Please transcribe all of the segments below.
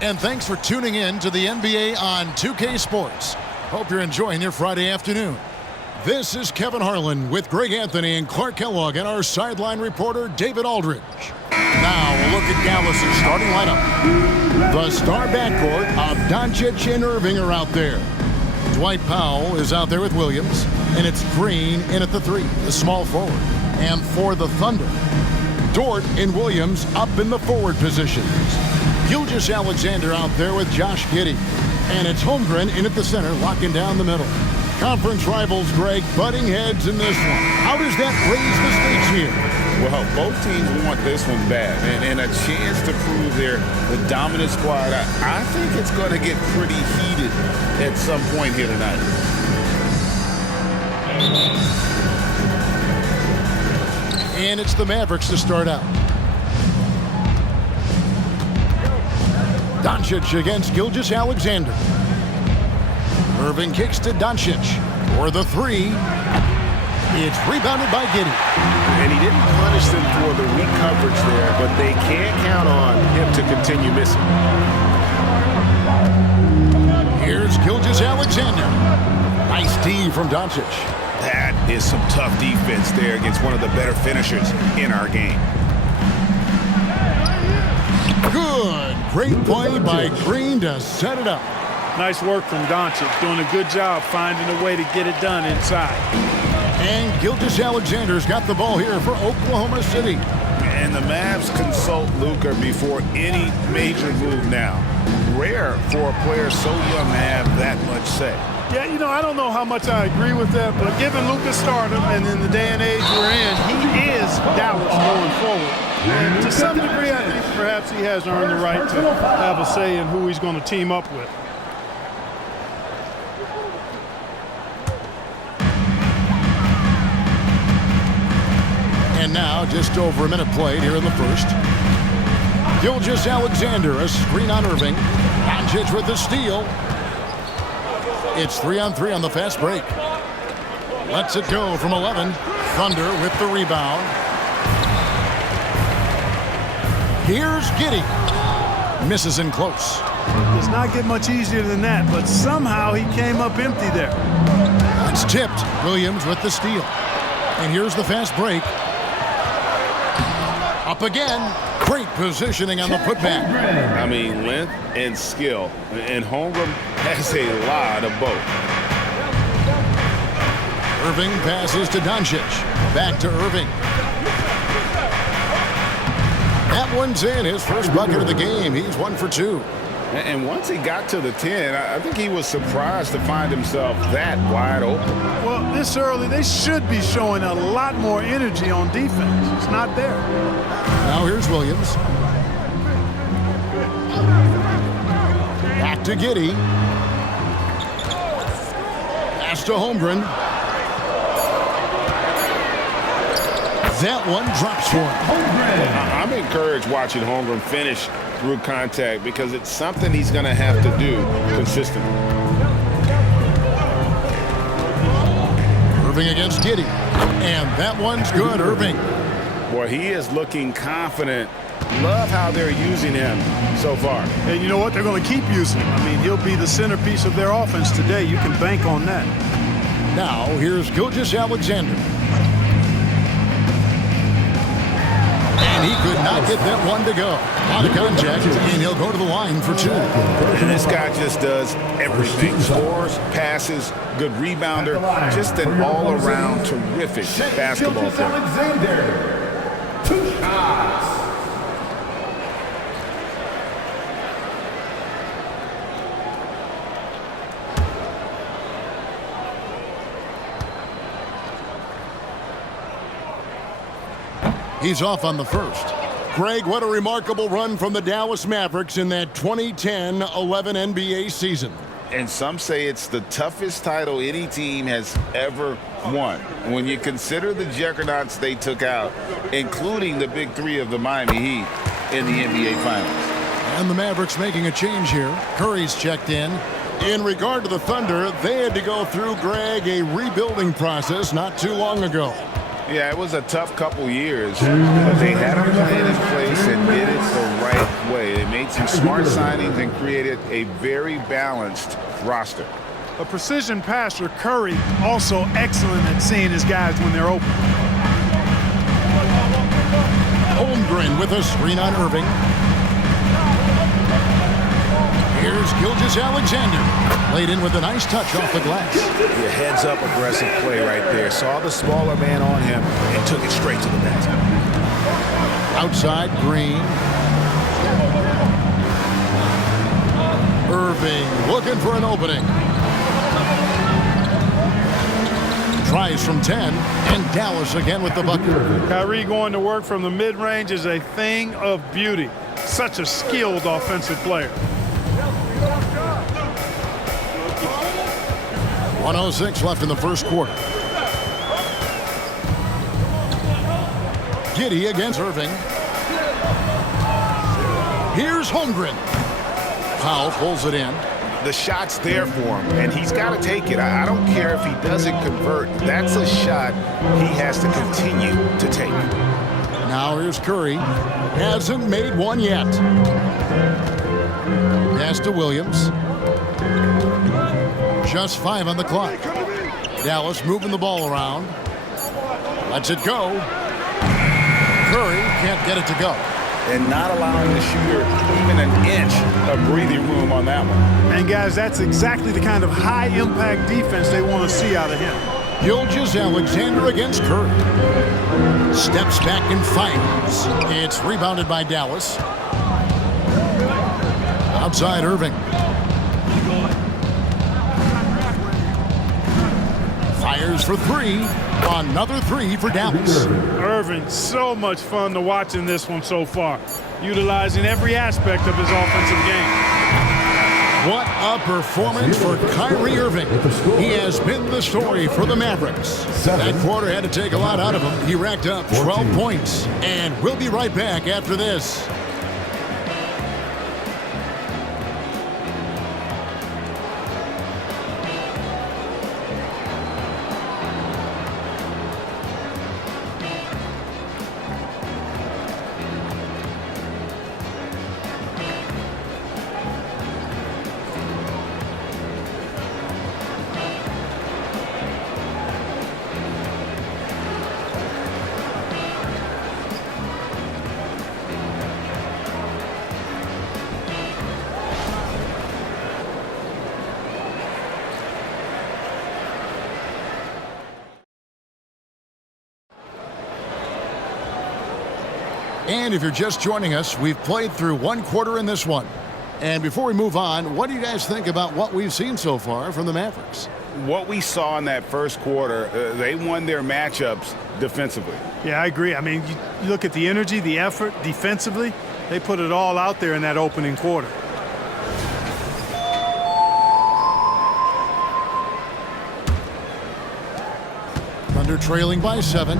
And thanks for tuning in to the NBA on 2K Sports. Hope you're enjoying your Friday afternoon. This is Kevin Harlan with Greg Anthony and Clark Kellogg and our sideline reporter, David Aldridge. Now, a look at Dallas' starting lineup. The star backcourt of Doncic and Irving are out there. Dwight Powell is out there with Williams, and it's Green in at the 3, the small forward. And for the Thunder, Dort and Williams up in the forward positions. Gilgeous-Alexander out there with Josh Giddey. And it's Holmgren in at the center, locking down the middle. Conference rivals, Greg, butting heads in this one. How does that raise the stakes here? Well, both teams want this one bad, and a chance to prove they're the dominant squad. I think it's going to get pretty heated at some point here tonight. And it's the Mavericks to start out. Doncic against Gilgeous-Alexander. Irving kicks to Doncic for the 3. It's rebounded by Giddey. And he didn't punish them for the weak coverage there, but they can't count on him to continue missing. Here's Gilgeous-Alexander. Nice D from Doncic. That is some tough defense there against one of the better finishers in our game. Good. Great play by Green to set it up. Nice work from Doncic, doing a good job finding a way to get it done inside. And Gilgeous-Alexander's got the ball here for Oklahoma City. And the Mavs consult Luka before any major move now. Rare for a player so young to have that much say. Yeah, I don't know how much I agree with that, but given Luka's stardom and in the day and age we're in, he is Dallas going forward. And to some degree, I think perhaps he has earned the right to have a say in who he's going to team up with. And now, just over a minute played here in the first. Gilgeous-Alexander, a screen on Irving. Doncic with the steal. It's 3-on-3 on the fast break. Lets it go from 11. Thunder with the rebound. Here's Giddey. Misses in close. Does not get much easier than that, but somehow he came up empty there. It's tipped. Williams with the steal. And here's the fast break. Up again. Great positioning on the putback. I mean, length and skill. And Holmgren has a lot of both. Irving passes to Doncic. Back to Irving. That one's in. His first bucket of the game. He's 1 for 2. And once he got to the 10, I think he was surprised to find himself that wide open. Well, this early, they should be showing a lot more energy on defense. It's not there. Now here's Williams. Back to Giddey. Pass to Holmgren. That one drops for him. I'm encouraged watching Holmgren finish through contact because it's something he's going to have to do consistently. Irving against Giddey. And that one's good, Irving. Boy, he is looking confident. Love how they're using him so far. And you know what? They're going to keep using him. I mean, he'll be the centerpiece of their offense today. You can bank on that. Now, here's Gilgeous-Alexander. And he could not get that one to go. Out of contact, and he'll go to the line for 2. And this guy just does everything. Scores, passes, good rebounder. Just an all-around terrific basketball player. 2 shots. He's off on the first. Greg, what a remarkable run from the Dallas Mavericks in that 2010-11 NBA season. And some say it's the toughest title any team has ever won. When you consider the juggernauts they took out, including the big 3 of the Miami Heat in the NBA Finals. And the Mavericks making a change here. Curry's checked in. In regard to the Thunder, they had to go through, Greg, a rebuilding process not too long ago. Yeah, it was a tough couple years, but they had a plan in place and did it the right way. They made some smart signings and created a very balanced roster. A precision passer, Curry, also excellent at seeing his guys when they're open. Holmgren with a screen on Irving. Here's Gilgeous-Alexander. Laid in with a nice touch off the glass. Your heads-up aggressive play right there. Saw the smaller man on him and took it straight to the basket. Outside, Green. Irving looking for an opening. Tries from 10, and Dallas again with the bucket. Kyrie going to work from the mid-range is a thing of beauty. Such a skilled offensive player. 1:06 left in the first quarter. Giddey against Irving. Here's Holmgren. Powell pulls it in. The shot's there for him, and he's got to take it. I don't care if he doesn't convert. That's a shot he has to continue to take. Now here's Curry. Hasn't made one yet. Pass to Williams. Just 5 on the clock. Dallas moving the ball around. Lets it go. Curry can't get it to go. And not allowing the shooter even an inch of breathing room on that one. And guys, that's exactly the kind of high-impact defense they want to see out of him. Gilgeous-Alexander against Curry. Steps back and fires. It's rebounded by Dallas. Outside Irving. Fires for 3. Another 3 for Dallas. Irving, so much fun to watch in this one so far, utilizing every aspect of his offensive game. What a performance for Kyrie Irving. He has been the story for the Mavericks. That quarter had to take a lot out of him. He racked up 12 points. And we'll be right back after this. And if you're just joining us, we've played through one quarter in this one. And before we move on, what do you guys think about what we've seen so far from the Mavericks? What we saw in that first quarter, they won their matchups defensively. Yeah, I agree. I mean, you look at the energy, the effort defensively, they put it all out there in that opening quarter. Thunder trailing by 7.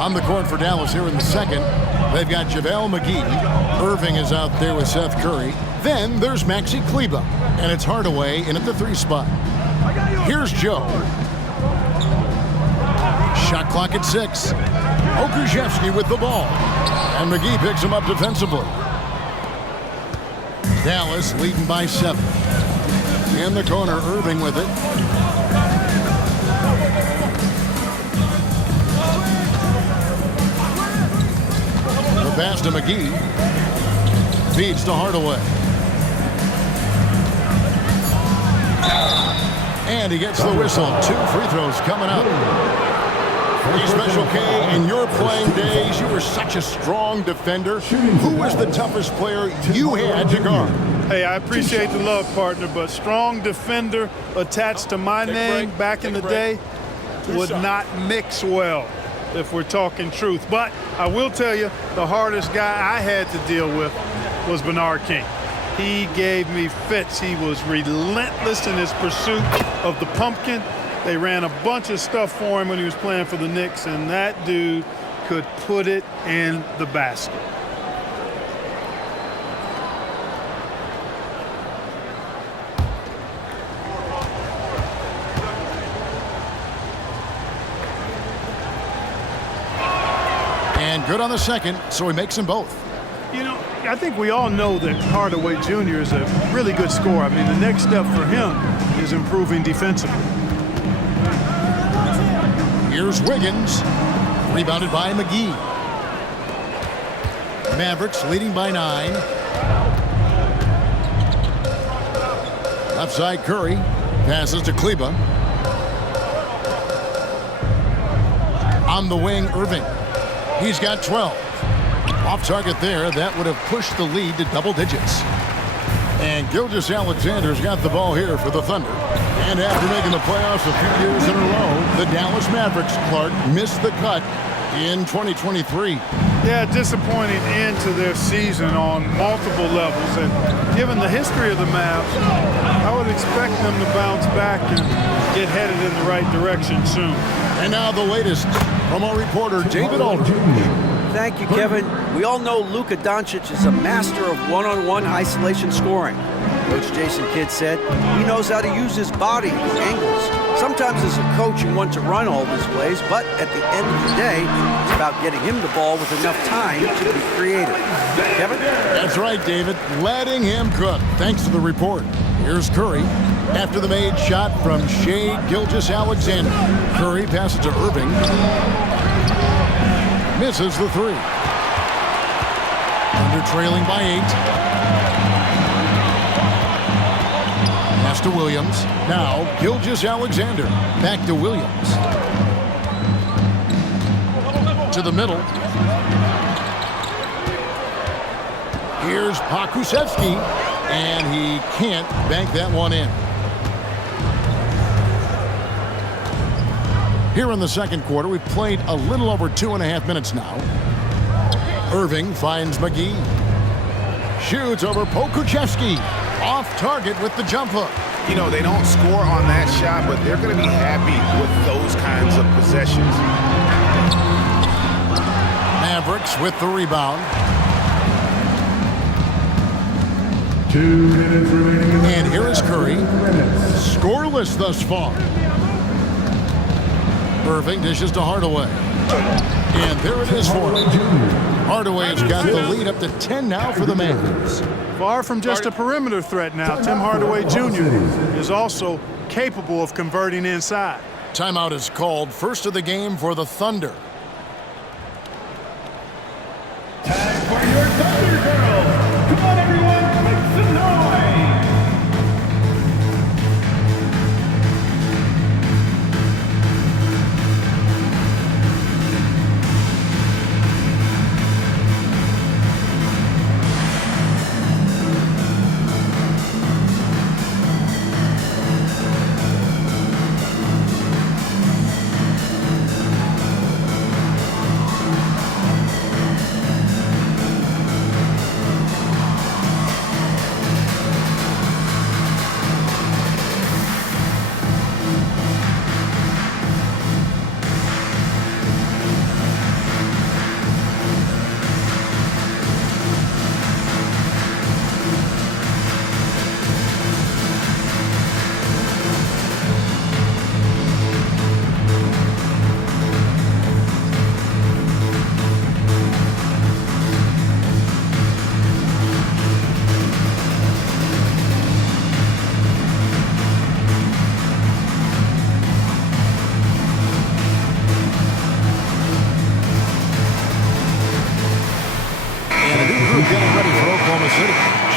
On the court for Dallas here in the second. They've got JaVale McGee. Irving is out there with Seth Curry. Then there's Maxi Kleber. And it's Hardaway in at the 3 spot. Here's Joe. Shot clock at 6. Okrzewski with the ball. And McGee picks him up defensively. Dallas leading by 7. In the corner, Irving with it. Pass to McGee. Feeds to Hardaway. And he gets the whistle. 2 free throws coming up. Hey, Special K, in your playing days, you were such a strong defender. Who was the toughest player you had to guard? Hey, I appreciate the love, partner, but strong defender attached to my name back in the day would not mix well, if we're talking truth. But I will tell you, the hardest guy I had to deal with was Bernard King. He gave me fits. He was relentless in his pursuit of the pumpkin. They ran a bunch of stuff for him when he was playing for the Knicks, and that dude could put it in the basket. good on the second, so he makes them both. You know, I think we all know that Hardaway Jr. is a really good scorer. I mean, the next step for him is improving defensively. Here's Wiggins, rebounded by McGee. Mavericks leading by 9. Left side Curry, passes to Kleba. On the wing, Irving. He's got 12. Off target there, that would have pushed the lead to double digits. And Gilgeous-Alexander's got the ball here for the Thunder. And after making the playoffs a few years in a row, the Dallas Mavericks, Clark, missed the cut in 2023. Yeah, disappointing end to their season on multiple levels. And given the history of the Mavs, I would expect them to bounce back and get headed in the right direction soon. And now the latest from our reporter, David Aldridge. Thank you, Kevin. We all know Luka Doncic is a master of one-on-one isolation scoring. Coach Jason Kidd said he knows how to use his body for angles. Sometimes as a coach you want to run all these plays, but at the end of the day, it's about getting him the ball with enough time to be creative. Kevin? That's right, David. Letting him cook. Thanks to the report. Here's Curry. After the made shot from Shai Gilgeous-Alexander. Curry passes to Irving. Misses the 3. Under trailing by 8. Pass to Williams. Now Gilgeous-Alexander. Back to Williams. To the middle. Here's Pokusevski. And he can't bank that one in. Here in the second quarter, we've played a little over 2.5 minutes now. Irving finds McGee. Shoots over Pokusevski. Off target with the jump hook. You know, they don't score on that shot, but they're going to be happy with those kinds of possessions. Mavericks with the rebound. 2 minutes remaining. And here is Curry. Scoreless thus far. Irving dishes to Hardaway. And there it is for him. Hardaway has got the lead up to 10 now for the Mavericks. Far from just a perimeter threat now, Tim Hardaway Jr. is also capable of converting inside. Timeout is called. First of the game for the Thunder. Time for your Thunder Girls. Come on, everyone, make some noise.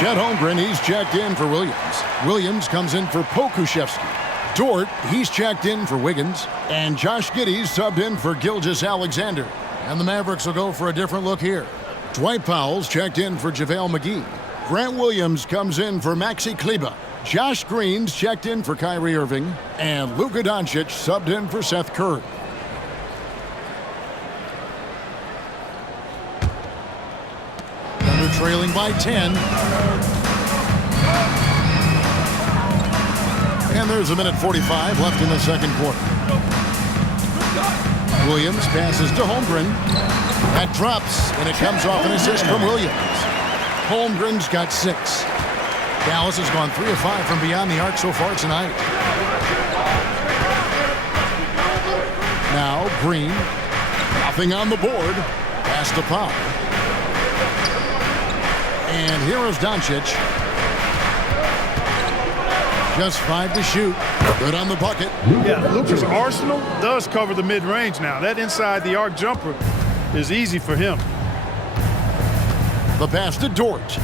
Chet Holmgren, he's checked in for Williams. Williams comes in for Pokusevski. Dort, he's checked in for Wiggins. And Josh Giddey's subbed in for Gilgeous-Alexander. And the Mavericks will go for a different look here. Dwight Powell's checked in for JaVale McGee. Grant Williams comes in for Maxi Kleba. Josh Green's checked in for Kyrie Irving. And Luka Doncic subbed in for Seth Curry. Thunder trailing by 10. And there's a minute 45 left in the second quarter. Williams passes to Holmgren. That drops, and it comes off an assist from Williams. Holmgren's got 6. Dallas has gone 3 of 5 from beyond the arc so far tonight. Now Green, nothing on the board. Pass to Pop. And here is Doncic. Just 5 to shoot. Good on the bucket. Yeah, Luka's arsenal does cover the mid-range now. That inside the arc jumper is easy for him. The pass to Dort.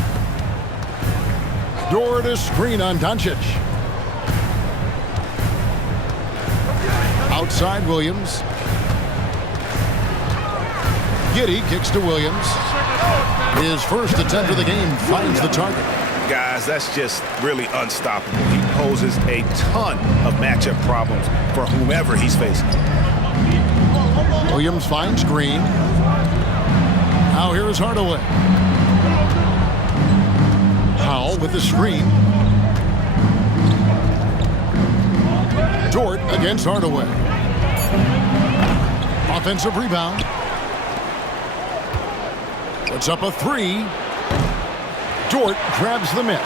Dort a screen on Doncic. Outside Williams. Giddey kicks to Williams. His first attempt of the game finds the target. Guys, that's just really unstoppable. He poses a ton of matchup problems for whomever he's facing. Williams finds Green. Now here's Hardaway. Powell with the screen. Dort against Hardaway. Offensive rebound. Puts up a 3. Dort grabs the miss.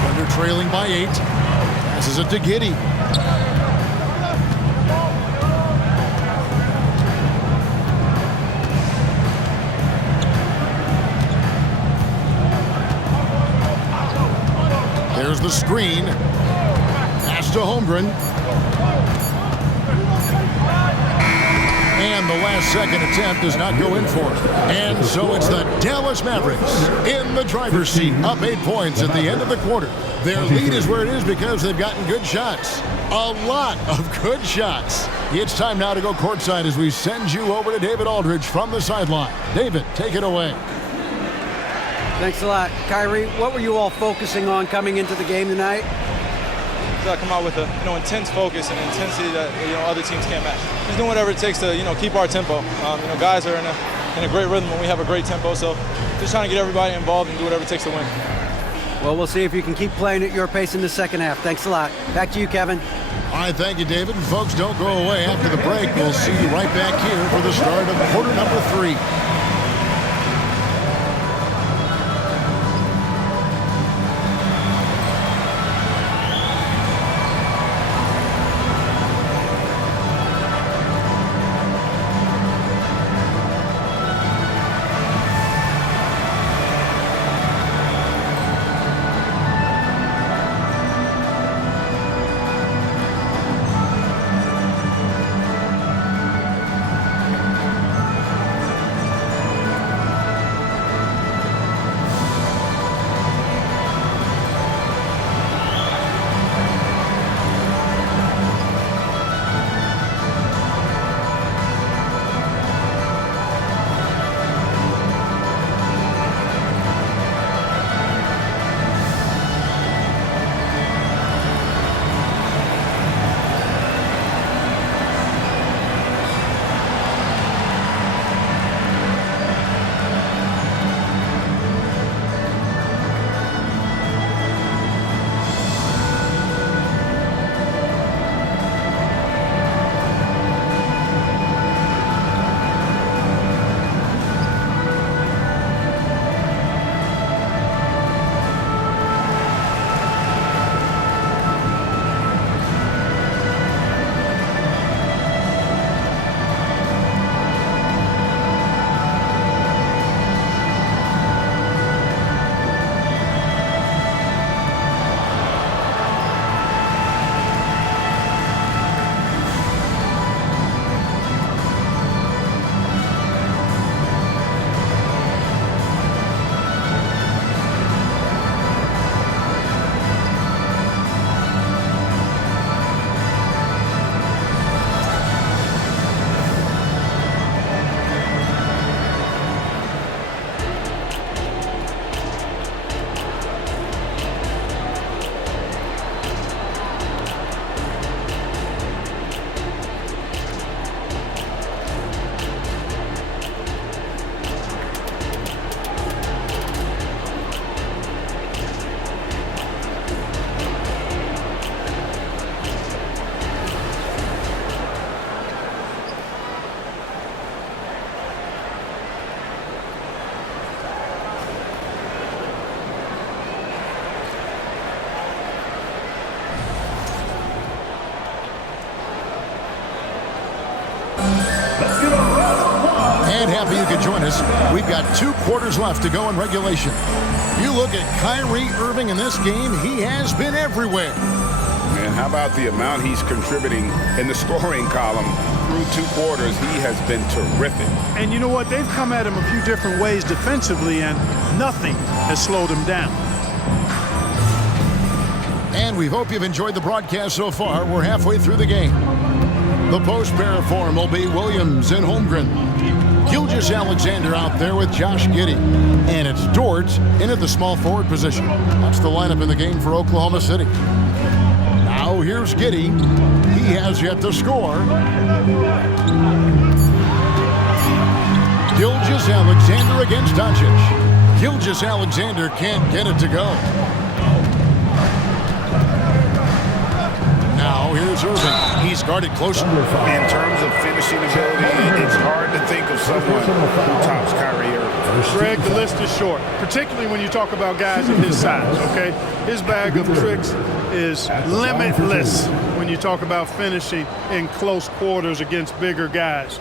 Thunder trailing by 8. Passes it to Giddey. There's the screen. Pass to Holmgren. And the last-second attempt does not go in for it. And so it's the Dallas Mavericks in the driver's seat, up 8 points at the end of the quarter. Their lead is where it is because they've gotten good shots. A lot of good shots. It's time now to go courtside as we send you over to David Aldridge from the sideline. David, take it away. Thanks a lot. Kyrie, what were you all focusing on coming into the game tonight? Come out with a intense focus and intensity that other teams can't match. Just doing whatever it takes to keep our tempo. Guys are in a great rhythm when we have a great tempo. So just trying to get everybody involved and do whatever it takes to win. Well, we'll see if you can keep playing at your pace in the second half. Thanks a lot. Back to you, Kevin. All right, thank you, David. And folks, don't go away. After the break, we'll see you right back here for the start of quarter number 3. And happy you could join us. We've got 2 quarters left to go in regulation. You look at Kyrie Irving in this game, he has been everywhere. And how about the amount he's contributing in the scoring column through 2 quarters? He has been terrific. And you know what? They've come at him a few different ways defensively, and nothing has slowed him down. And we hope you've enjoyed the broadcast so far. We're halfway through the game. The post pair form will be Williams and Holmgren. Gilgeous-Alexander out there with Josh Giddey. And it's Dort in at the small forward position. That's the lineup in the game for Oklahoma City. Now here's Giddey. He has yet to score. Gilgeous-Alexander against Doncic. Gilgeous-Alexander can't get it to go. Now here's Irving. He's guarded close. In terms of finishing ability, it's hard to think of someone who tops Kyrie Irving. Greg, the list is short, particularly when you talk about guys of his size, okay? His bag of tricks is limitless when you talk about finishing in close quarters against bigger guys.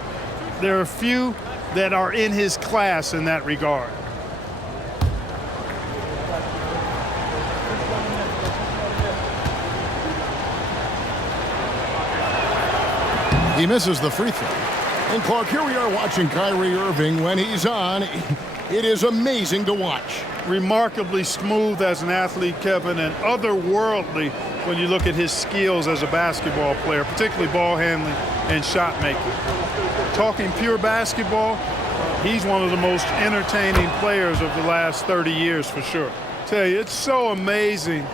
There are a few that are in his class in that regard. He misses the free throw. And Clark, here we are watching Kyrie Irving. When he's on, it is amazing to watch. Remarkably smooth as an athlete, Kevin, and otherworldly when you look at his skills as a basketball player, particularly ball handling and shot making. Talking pure basketball, he's one of the most entertaining players of the last 30 years for sure. Tell you, it's so amazing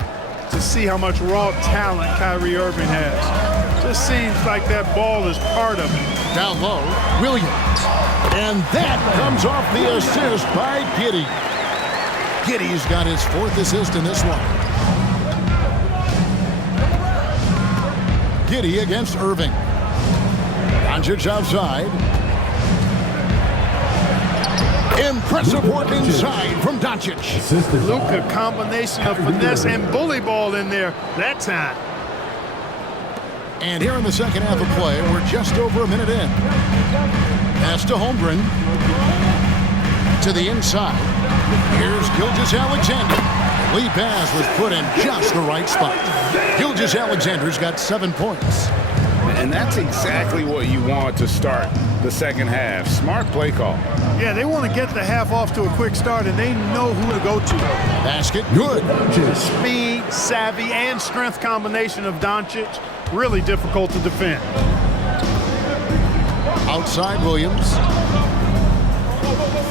to see how much raw talent Kyrie Irving has. Just seems like that ball is part of it. Down low, Williams. And that comes off the assist by Giddey. Giddey's got his 4th assist in this one. Giddey against Irving. Doncic outside. Impressive work inside from Doncic. Luka, combination of finesse and bully ball in there that time. And here in the second half of play, we're just over a minute in. Pass to Holmgren. To the inside. Here's Gilgeous-Alexander. Lead pass was put in just the right spot. Gilgeous-Alexander's got 7 points. And that's exactly what you want to start the second half. Smart play call. Yeah, they want to get the half off to a quick start, and they know who to go to. Basket good. Speed, savvy, and strength combination of Doncic. Really difficult to defend. Outside Williams.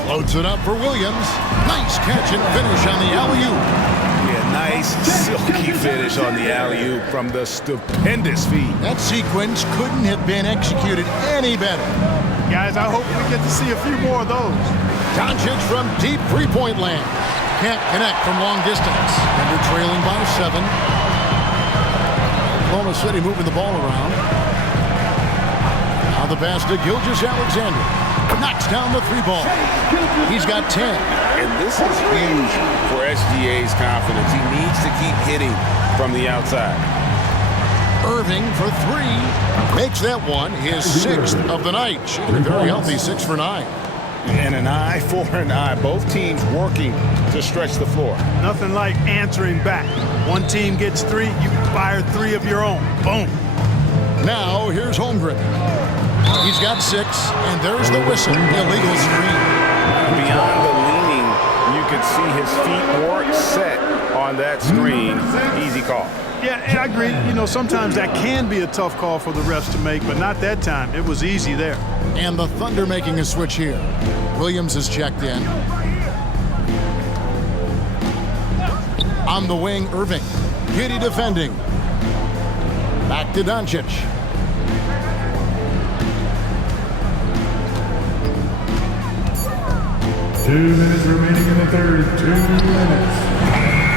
Floats it up for Williams. Nice catch and finish on the alley-oop. Yeah, nice silky finish on the alley-oop from the stupendous feed. That sequence couldn't have been executed any better. Guys, I hope we get to see a few more of those. Doncic from deep three-point land. Can't connect from long distance. And they're trailing by 7. Oklahoma City moving the ball around. Now the pass to Gilgeous-Alexander. Knocks down the 3 ball. He's got 10. And this is huge for SGA's confidence. He needs to keep hitting from the outside. Irving for 3. Makes that one his 6th of the night. Shooting very healthy, 6 for 9. And an eye for an eye. Both teams working to stretch the floor. Nothing like answering back. One team gets 3, you fire 3 of your own. Boom. Now here's Holmgren. He's got 6, and there's the whistle. Illegal screen. Beyond the leaning, you could see his feet weren't set on that screen. Easy call. Yeah, and I agree. You know, sometimes that can be a tough call for the refs to make, but not that time. It was easy there. And the Thunder making a switch here. Williams has checked in. On the wing, Irving. Giddey defending. Back to Doncic. Two minutes remaining in the third. 2 minutes.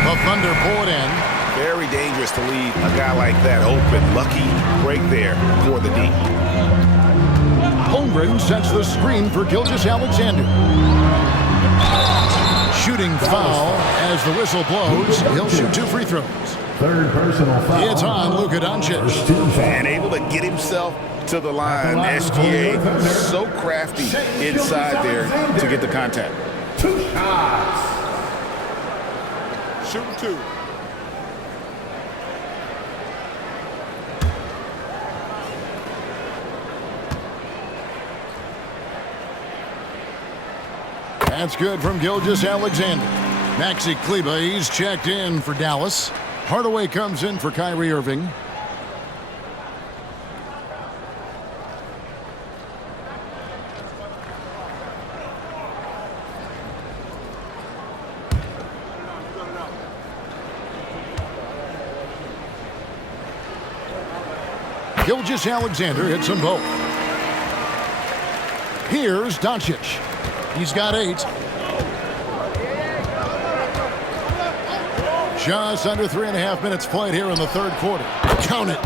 The Thunder pull it in. Very dangerous to leave a guy like that open. Lucky break there for the D. Holmgren sets the screen for Gilgeous-Alexander. Shooting foul as the whistle blows. He'll shoot 2 free throws. Third personal foul. It's on Luka Doncic. And able to get himself to the line. SGA so crafty inside there to get the contact. 2 shots. Shooting 2. That's good from Gilgeous-Alexander. Maxi Kleber, he's checked in for Dallas. Hardaway comes in for Kyrie Irving. Gilgeous-Alexander hits them both. Here's Doncic. He's got 8. Just under 3.5 minutes played here in the third quarter. Count it.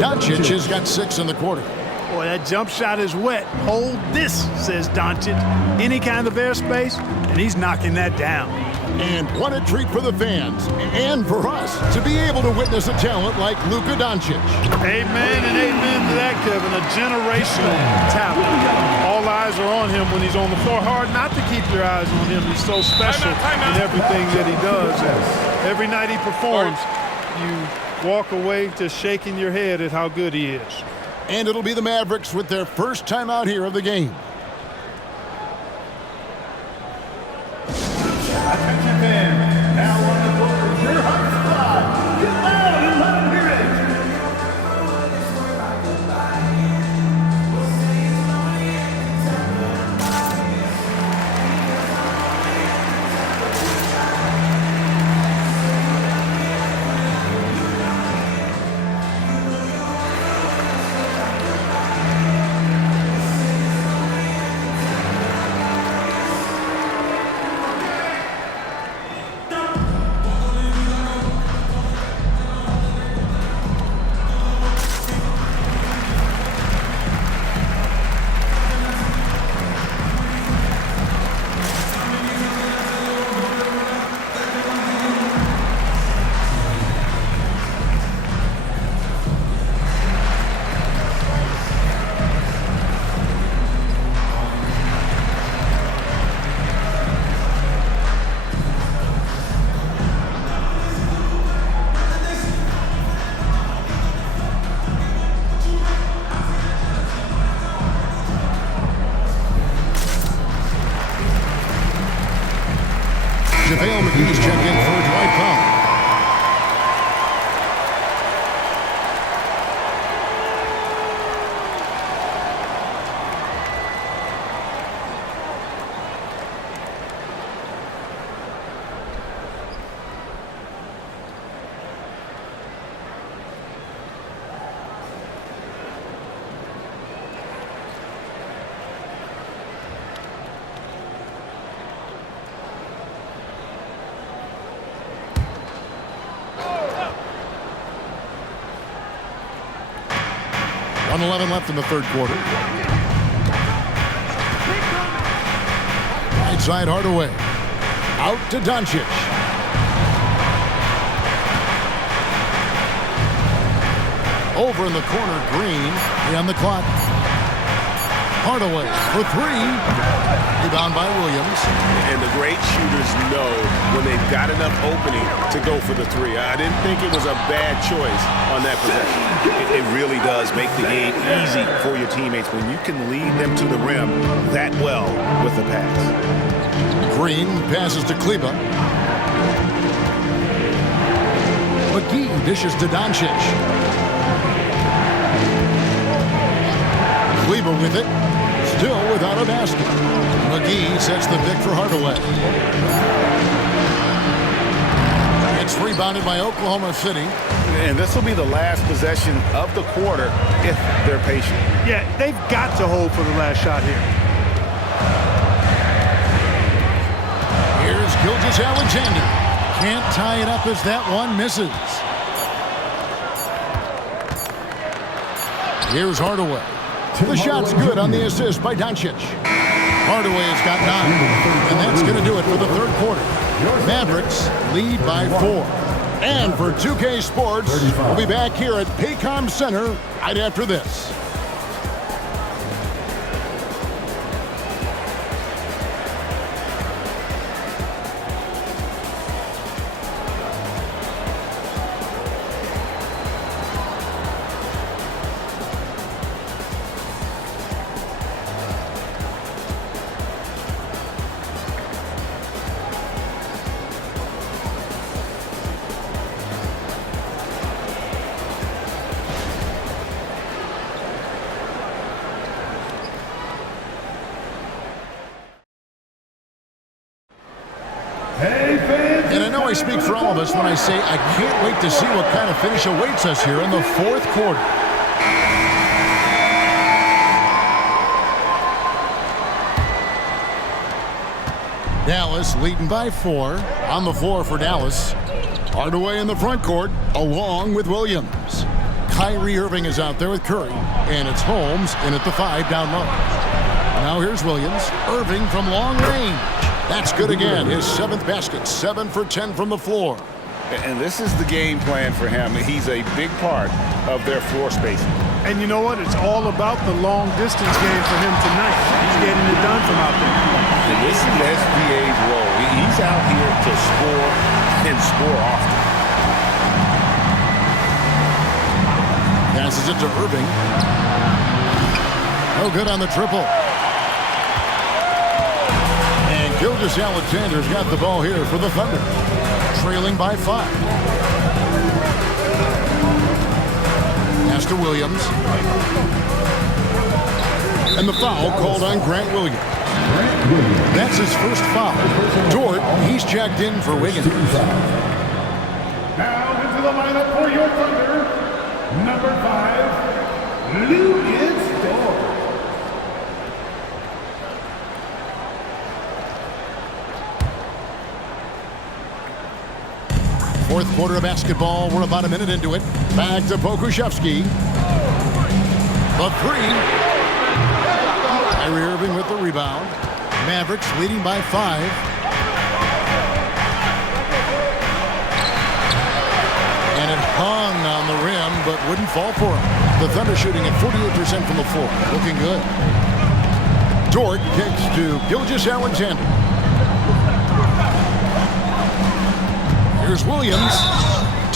Doncic has got 6 in the quarter. Boy, that jump shot is wet. Hold this, says Doncic. Any kind of airspace, and he's knocking that down. And what a treat for the fans and for us to be able to witness a talent like Luka Doncic. Amen and amen to that, Kevin. A generational talent. All eyes are on him when he's on the floor. Hard not to keep your eyes on him. He's so special in everything that he does. And every night he performs, you walk away just shaking your head at how good he is. And it'll be the Mavericks with their first time out here of the game. Attention fans, now on the court, your hot spot. Get loud and let them hear it. JaVale McGee's checked in for Dwight Powell. .11 left in the third quarter. Right side Hardaway. Out to Doncic. Over in the corner, Green. On the clock. Hardaway for 3. Rebound by Williams. And the great shooters know when they've got enough opening to go for the 3. I didn't think it was a bad choice on that possession. It really does make the game easy for your teammates when you can lead them to the rim that well with the pass. Green passes to Kleber. McGee dishes to Doncic. Kleber with it. Still without a basket. McGee sets the pick for Hardaway. It's rebounded by Oklahoma City. And this will be the last possession of the quarter if they're patient. Yeah, they've got to hold for the last shot here. Here's Gilgeous-Alexander. Can't tie it up as that one misses. Here's Hardaway. The shot's good on the assist by Doncic. Hardaway has got 9, and that's going to do it for the third quarter. Mavericks lead by 4. And for 2K Sports, we'll be back here at Paycom Center right after this. I speak for all of us when I say I can't wait to see what kind of finish awaits us here in the fourth quarter. Dallas leading by 4. On the floor for Dallas. Hardaway in the front court, along with Williams. Kyrie Irving is out there with Curry. And it's Holmes in at the 5 down low. Now here's Williams. Irving from long range. That's good again. His 7th basket. 7 for 10 from the floor. And this is the game plan for him. He's a big part of their floor spacing. And you know what? It's all about the long distance game for him tonight. He's getting it done from out there. And this is SGA's role. He's out here to score and score often. Passes it to Irving. No good on the triple. And Gilgeous-Alexander's got the ball here for the Thunder. Trailing by 5. Pass to Williams. And the foul called on Grant Williams. That's his first foul. Dort, he's checked in for Wiggins. Now into the lineup for your Thunder, number 5, Lucas Dort. Fourth quarter of basketball. We're about a minute into it. Back to Pokusevski. The 3. Kyrie Irving with the rebound. Mavericks leading by 5. And it hung on the rim, but wouldn't fall for him. The Thunder shooting at 48% from the floor. Looking good. Dort kicks to Gilgeous-Alexander. Here's Williams.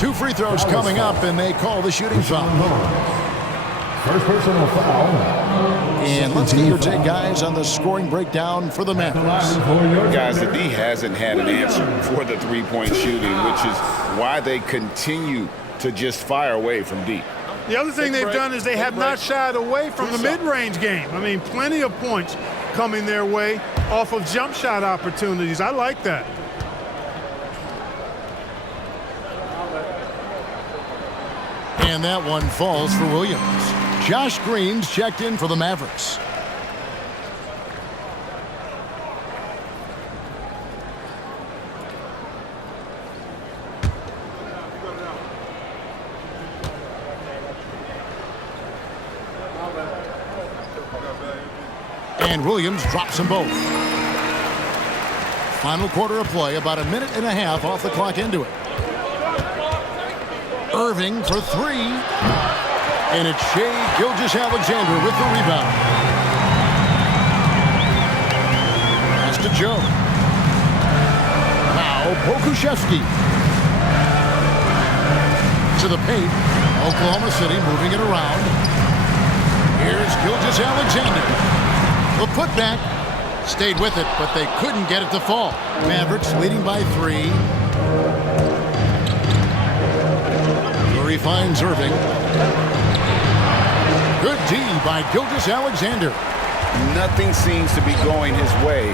2 free throws coming up, and they call the shooting foul. First personal foul. And let's get your take, guys, on the scoring breakdown for the Mavericks. Guys, the D hasn't had an answer for the three-point shooting, which is why they continue to just fire away from deep. The other thing they've done is they have not shied away from the mid-range game. I mean, plenty of points coming their way off of jump shot opportunities. I like that. And that one falls for Williams. Josh Green's checked in for the Mavericks. And Williams drops them both. Final quarter of play, about a minute and a half off the clock into it. Irving for 3. And it's Shai Gilgeous-Alexander with the rebound. Pass to Joe. Now Pokusevski. To the paint. Oklahoma City moving it around. Here's Gilgeous-Alexander. The putback. Stayed with it, but they couldn't get it to fall. Mavericks leading by 3. Curry finds Irving. Good D by Gilgeous-Alexander. Nothing seems to be going his way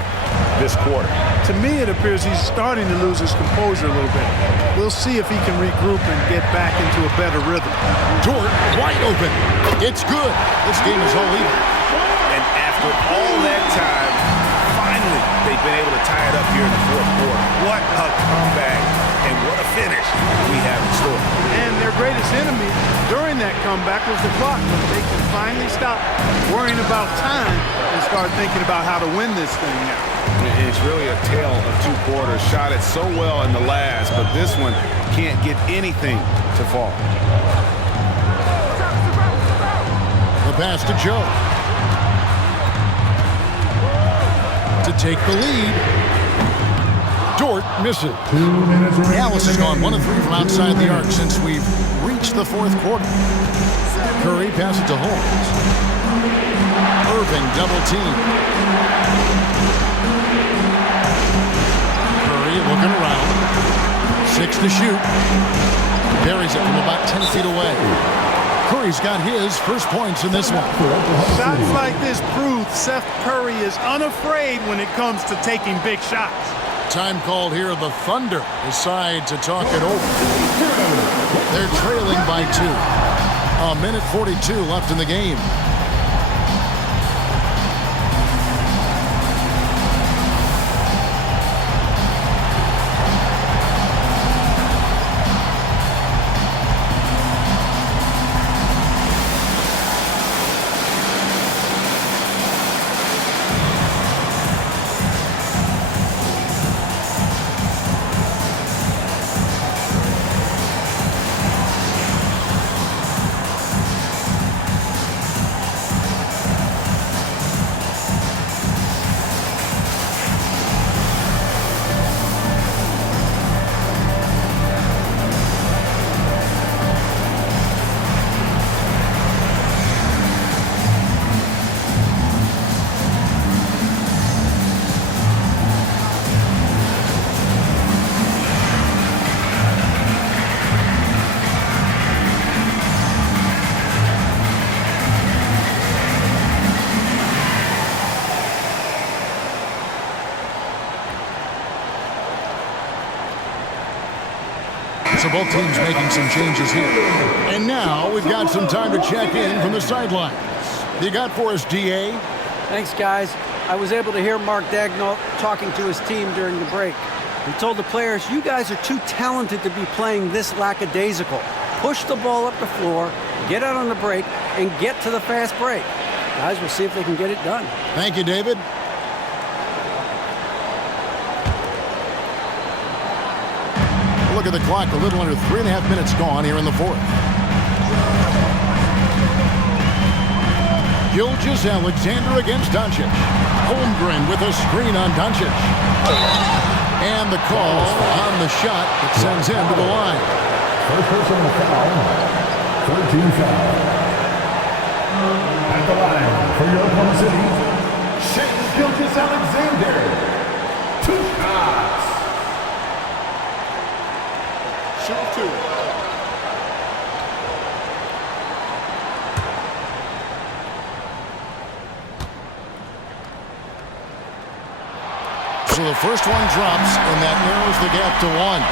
this quarter. To me, it appears he's starting to lose his composure a little bit. We'll see if he can regroup and get back into a better rhythm. Dort wide open. It's good. This game is all even. And after all that time, finally, they've been able to tie it up here in the fourth quarter. What a comeback and what a finish we have in store. And their greatest enemy during that comeback was the clock. But they can finally stop worrying about time and start thinking about how to win this thing now. It's really a tale of 2 quarters. Shot it so well in the last, but this one can't get anything to fall. The pass to Joe. To take the lead. Dort misses. Dallas has gone 1 of 3 from outside the arc since we've reached the fourth quarter. Curry passes to Holmes. Irving double team. Curry looking around. 6 to shoot. Buries it from about 10 feet away. Curry's got his first points in this one. Shots like this prove Seth Curry is unafraid when it comes to taking big shots. time called here. The Thunder decide to talk it over. They're trailing by 2. A minute 42 left in the game. So both teams making some changes here. And now we've got some time to check in from the sidelines. You got for us, DA? Thanks, guys. I was able to hear Mark Daigneault talking to his team during the break. He told the players, you guys are too talented to be playing this lackadaisical. Push the ball up the floor, get out on the break, and get to the fast break. Guys, we'll see if they can get it done. Thank you, David. Look at the clock, a little under 3.5 minutes gone here in the fourth. Gilgeous-Alexander against Doncic. Holmgren with a screen on Doncic. And the call on the shot that sends him to the line. First personal foul. 13 foul. At the line for your Oklahoma City, Shai Gilgeous-Alexander. 2 shots. Shoot 2. So the first one drops, and that narrows the gap to 1.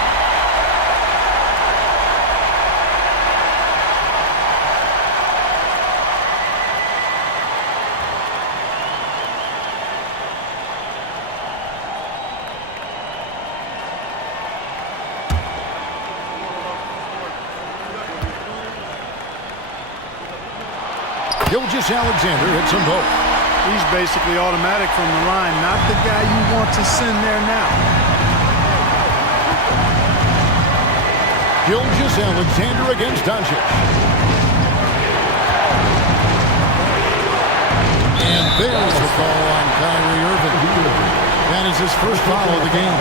Gilgeous-Alexander hits them both. He's basically automatic from the line, not the guy you want to send there now. Gilgeous-Alexander against Doncic. And there's the call on Kyrie Irving. That is his first foul of the game.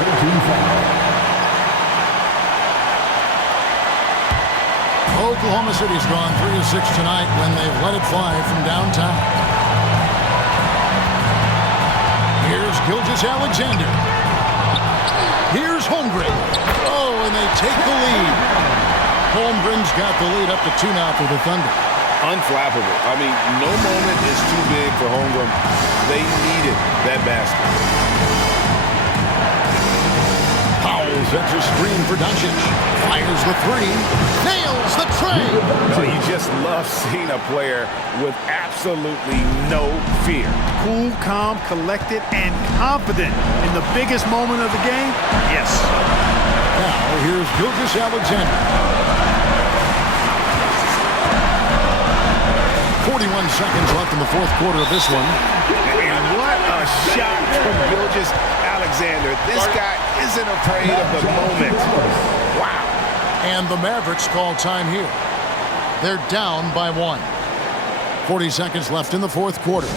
13 foul. Oklahoma City's gone 3 of 6 tonight when they've let it fly from downtown. Here's Gilgeous-Alexander. Here's Holmgren. Oh, and they take the lead. Holmgren's got the lead up to 2 now for the Thunder. Unflappable. I mean, no moment is too big for Holmgren. They needed that basket. Powell sets a screen for Doncic. Fires the 3. Nails the tray. Oh, you just love seeing a player with absolutely no fear. Cool, calm, collected, and confident in the biggest moment of the game. Yes. Now here's Gilgeous-Alexander. 41 seconds left in the fourth quarter of this one. And what a shot from Gilgeous-Alexander. This guy isn't afraid of the moment. Wow. And the Mavericks call time here. They're down by 1. 40 seconds left in the fourth quarter.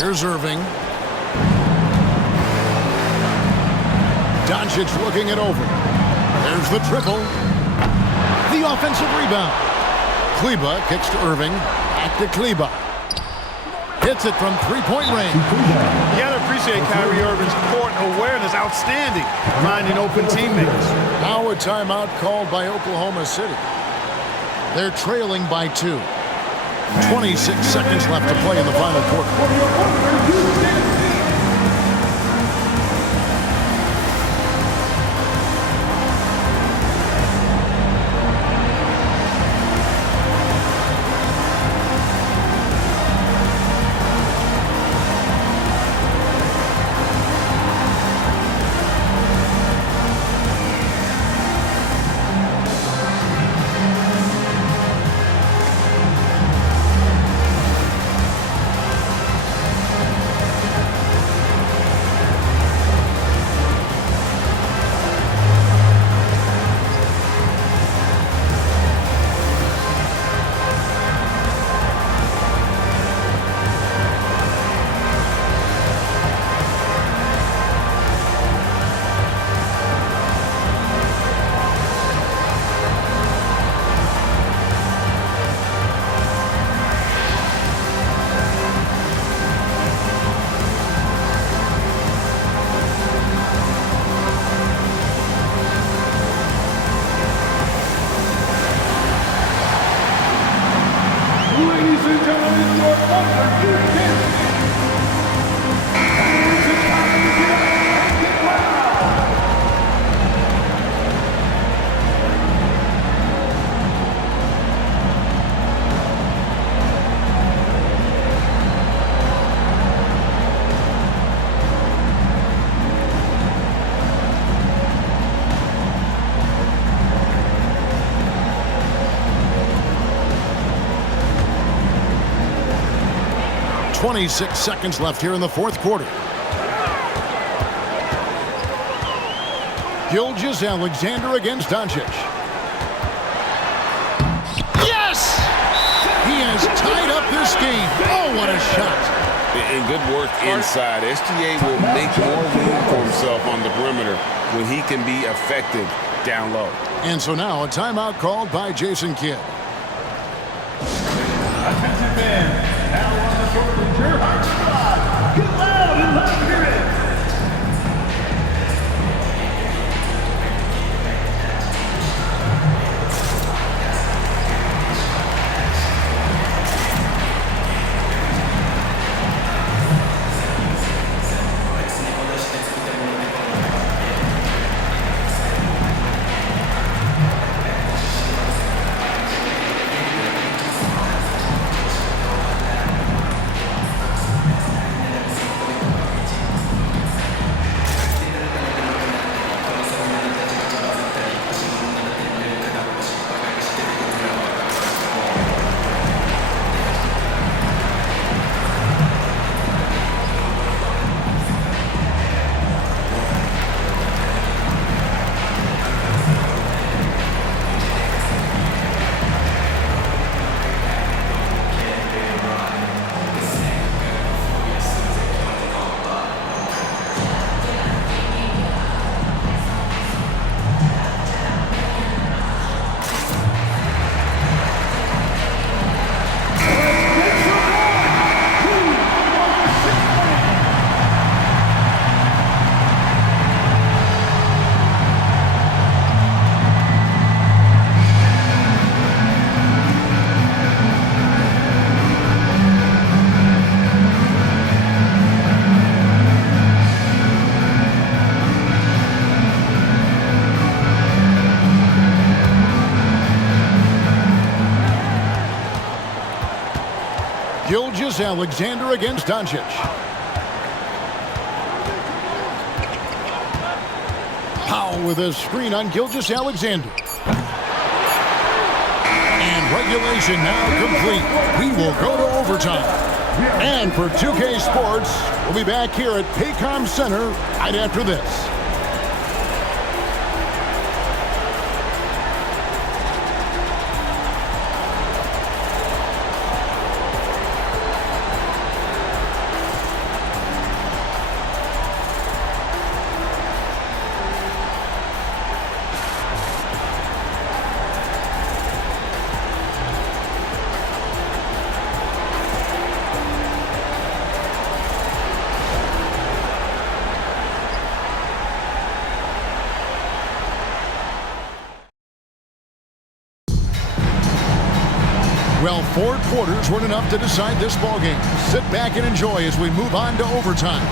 Here's Irving. Doncic looking it over. There's the triple. The offensive rebound. Kleba kicks to Irving. Back to Kleba. Hits it from three-point range. You got to appreciate Kyrie Irving's court awareness. Outstanding. Finding open teammates. Now a timeout called by Oklahoma City. They're trailing by 2. 26 seconds left to play in the final quarter. 26 seconds left here in the fourth quarter. Gilgeous-Alexander against Doncic. Yes! He has tied up this game. Oh, what a shot. And good work inside. SGA will make more room for himself on the perimeter when he can be effective down low. And so now a timeout called by Jason Kidd. Attention fans, now on the short bleacher, high squad. Get loud and let them hear it. Gilgeous-Alexander against Doncic. Powell with a screen on Gilgeous-Alexander. And regulation now complete. We will go to overtime. And for 2K Sports, we'll be back here at Paycom Center right after this. quarters weren't enough to decide this ballgame. Sit back and enjoy as we move on to overtime.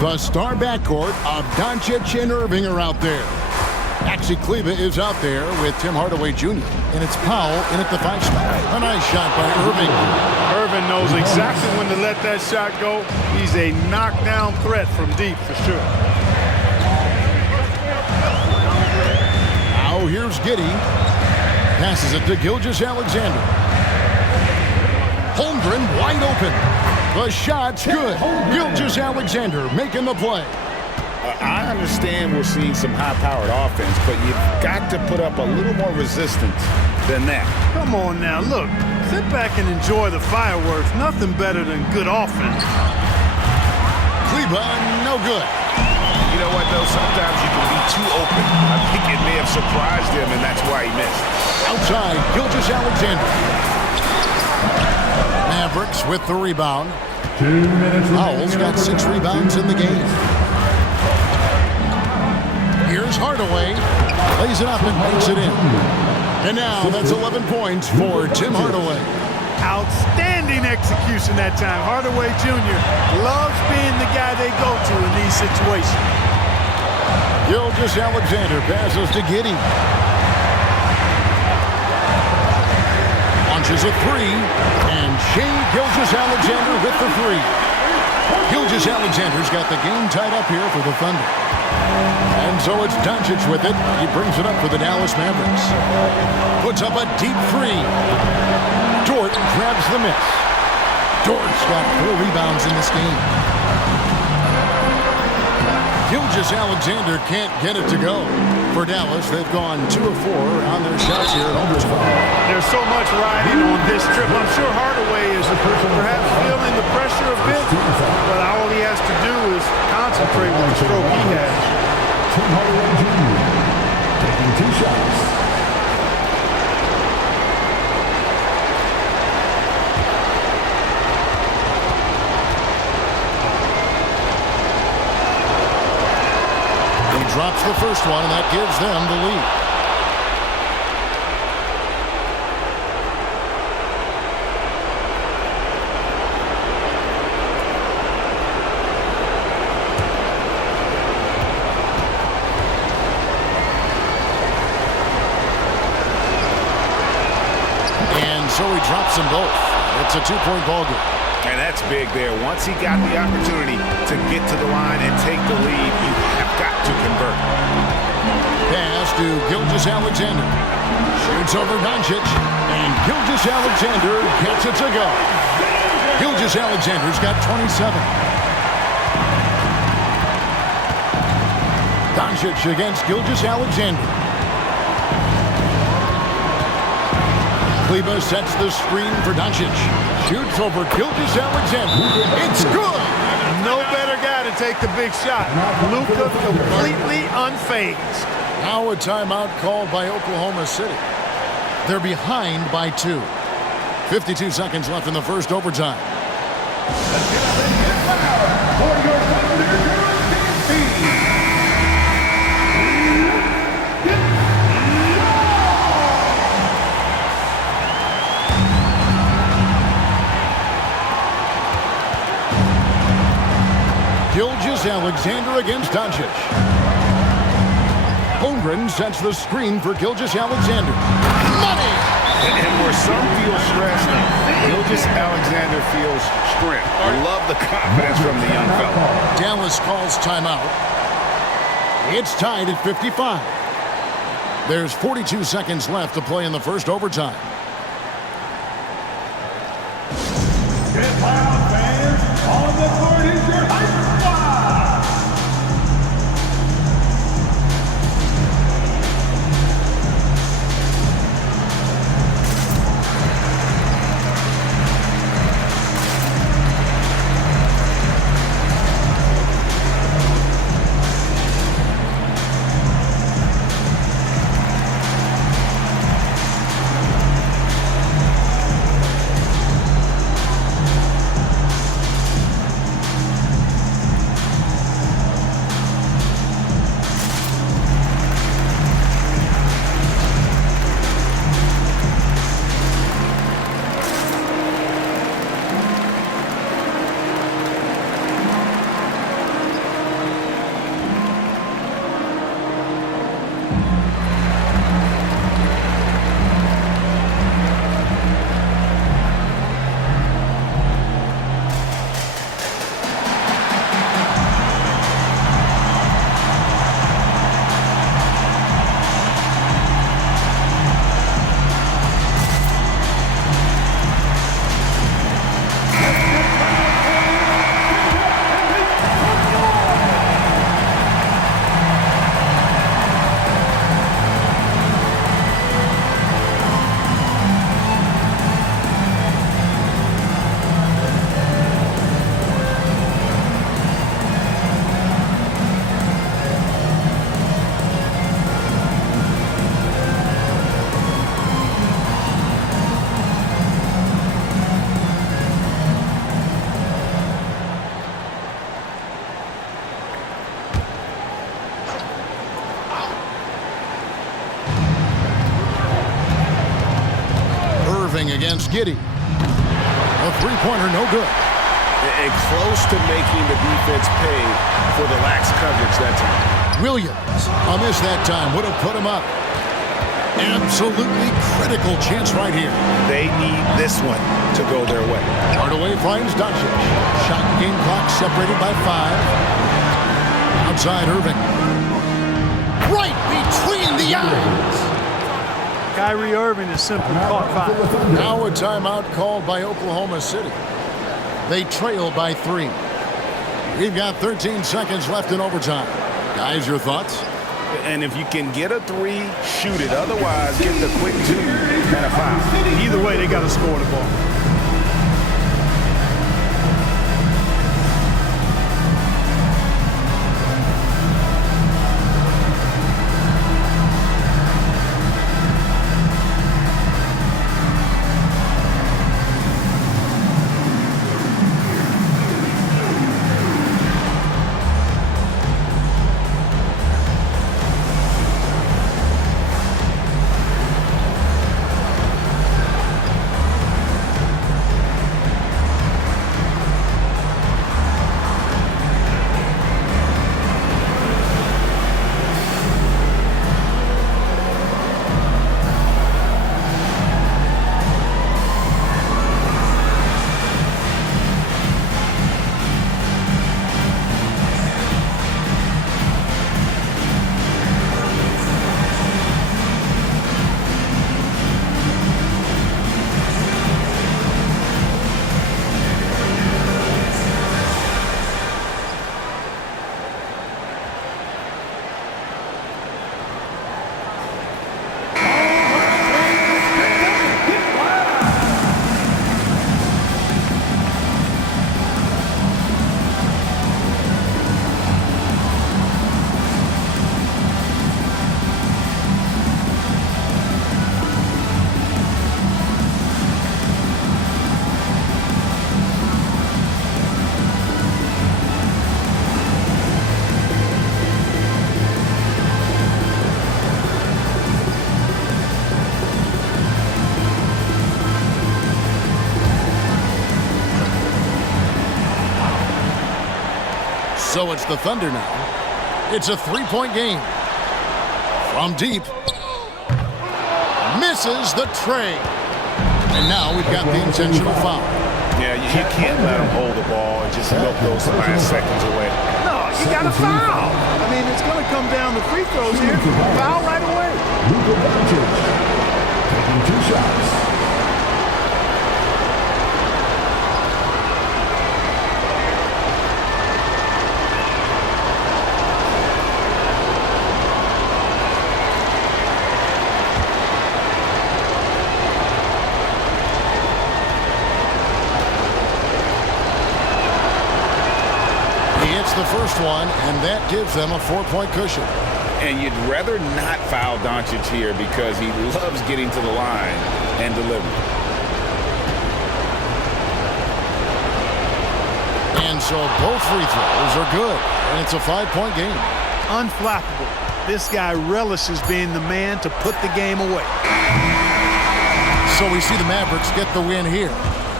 The star backcourt of Doncic and Irving are out there. Maxi Kleber is out there with Tim Hardaway Jr. And it's Powell in at the 5 spot. A nice shot by Irving. Irving knows exactly when to let that shot go. He's a knockdown threat from deep for sure. Now here's Giddey. Passes it to Gilgeous-Alexander. Holmgren wide open. The shot's good. Gilgeous-Alexander making the play. I understand we're seeing some high-powered offense, but you've got to put up a little more resistance than that. Come on now, look. Sit back and enjoy the fireworks. Nothing better than good offense. Kleber, no good. You know what, though? Sometimes you can be too open. I think it may have surprised him, and that's why he missed. Outside, Gilgeous-Alexander. Mavericks with the rebound. 2 minutes. Powell's got 6 rebounds in the game. Here's Hardaway. Lays it up and makes it in. And now that's 11 points for Tim Hardaway. Outstanding execution that time. Hardaway Jr. loves being the guy they go to in these situations. Gilgeous-Alexander passes to Giddey. Launches a 3. And Shai Gilgeous-Alexander with the 3. Gilgeous-Alexander's got the game tied up here for the Thunder. And so it's Doncic with it. He brings it up for the Dallas Mavericks. Puts up a deep 3. Dort grabs the miss. Dort's got 4 rebounds in this game. Gilgeous-Alexander can't get it to go. For Dallas, they've gone 2 of 4 on their shots here in overtime. There's so much riding on this trip. I'm sure Hardaway is perhaps feeling the pressure a bit, but all he has to do is concentrate with the stroke he has. Tim Hardaway Jr. taking 2 shots. He drops the first one, and that gives them the lead. And so he drops them both. It's a 2-point ball game. And that's big there. Once he got the opportunity to get to the line and take the lead, you have got to convert. Pass to Gilgeous-Alexander. Shoots over Doncic. And Gilgeous-Alexander gets it to go. Gilgeous-Alexander's got 27. Doncic against Gilgeous-Alexander. Kleber sets the screen for Doncic. Shoots over Gilgeous-Alexander. It's good! No better guy to take the big shot. Luka completely unfazed. Now a timeout called by Oklahoma City. They're behind by 2. 52 seconds left in the first overtime. For your Thunder, Gilgeous-Alexander against Doncic. Holmgren sets the screen for Gilgeous-Alexander. Money! And where some feel stressed, Gilgeous-Alexander feels strength. I love the confidence from the young fella. Dallas calls timeout. It's tied at 55. There's 42 seconds left to play in the first overtime. Get loud, fans. On the court is your high squad. against Giddey. A three-pointer, no good. And close to making the defense pay for the lax coverage that time. Williams, a miss that time, would have put him up. Absolutely critical chance right here. They need this one to go their way. Hardaway finds Doncic. Shot game clock separated by 5. Outside Irving. Right between the eyes. Kyrie Irving is simply caught foul. Now a timeout called by Oklahoma City. They trail by 3. We've got 13 seconds left in overtime. Guys, your thoughts? And if you can get a 3, shoot it. Otherwise, get the quick 2 and a foul. Either way, they got to score the ball. So it's the Thunder now. It's a 3-point game. From deep. Misses the tray. And now we've got the intentional foul. Yeah, you can't let them hold the ball and just milk those last seconds away. No, you got to foul. I mean, it's going to come down to free throws here. Foul right away. Luka Doncic taking 2 shots. The first one, and that gives them a 4-point cushion. And you'd rather not foul Doncic here because he loves getting to the line and delivering. And so both free throws are good, and it's a 5-point game. Unflappable. This guy relishes being the man to put the game away. So we see the Mavericks get the win here.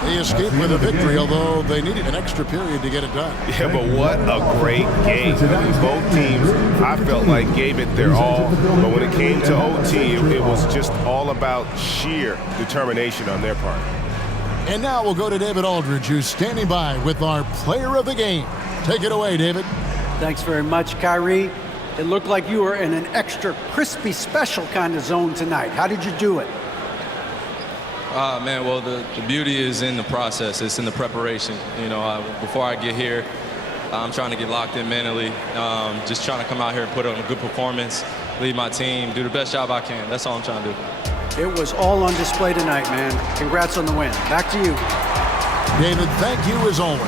They escaped with a victory, although they needed an extra period to get it done. Yeah, but what a great game. I mean, both teams, I felt like, gave it their all. But when it came to OT, it was just all about sheer determination on their part. And now we'll go to David Aldridge, who's standing by with our player of the game. Take it away, David. Thanks very much, Kyrie. It looked like you were in an extra crispy special kind of zone tonight. How did you do it? Man, well, the beauty is in the process. It's in the preparation. You know, before I get here, I'm trying to get locked in mentally. Just trying to come out here and put on a good performance, lead my team, do the best job I can. That's all I'm trying to do. It was all on display tonight, man. Congrats on the win. Back to you. David, thank you as always.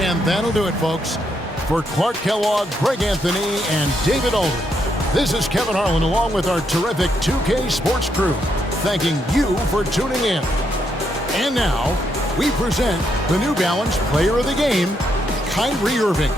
And that'll do it, folks. For Clark Kellogg, Greg Anthony, and David Aldridge, this is Kevin Harlan along with our terrific 2K Sports crew, thanking you for tuning in. And now, we present the New Balance Player of the Game, Kyrie Irving.